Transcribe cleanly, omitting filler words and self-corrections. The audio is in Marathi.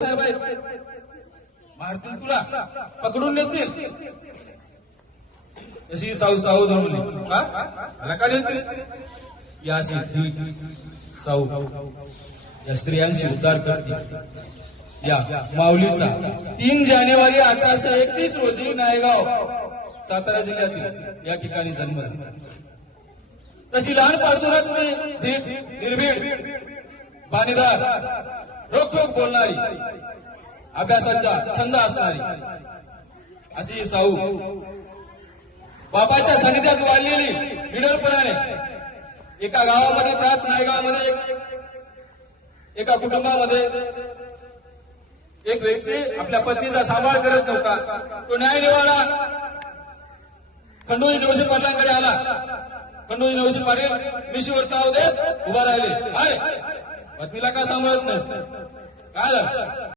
साहेब आहेत, मारतील तुला, पकडून नेतील. तशी साऊ साऊ धरून म्हणली, मला का नेतील? या सिद्धी साऊ या स्त्रियांची उद्धार करते. या माऊलीचा 3 जानेवारी 1831 रोजी नायगाव सातारा जिल्ह्यातील या ठिकाणी जन्म झाला. तशी लहानपासूनच मी धीट, निर्भीड, बाणीदार, रोखोक बोलणारी, अभ्यासाचा छंद असणारी अशी साऊ बाबाच्या सानिध्यात वाढलेली निडरपणाने एका गावामध्ये, त्याच नायगावमध्ये एका कुटुंबामध्ये एक व्यक्ती आपल्या पत्नीचा सांभाळ करत नव्हता. तो न्याय निवाडा खंडोजी नवशी पाटलांकडे आला. खंडोजी नवशी पाटील मिशीवर ताव देत उभा राहिले. काय पत्नीला का सांभाळत नाही? काय झालं?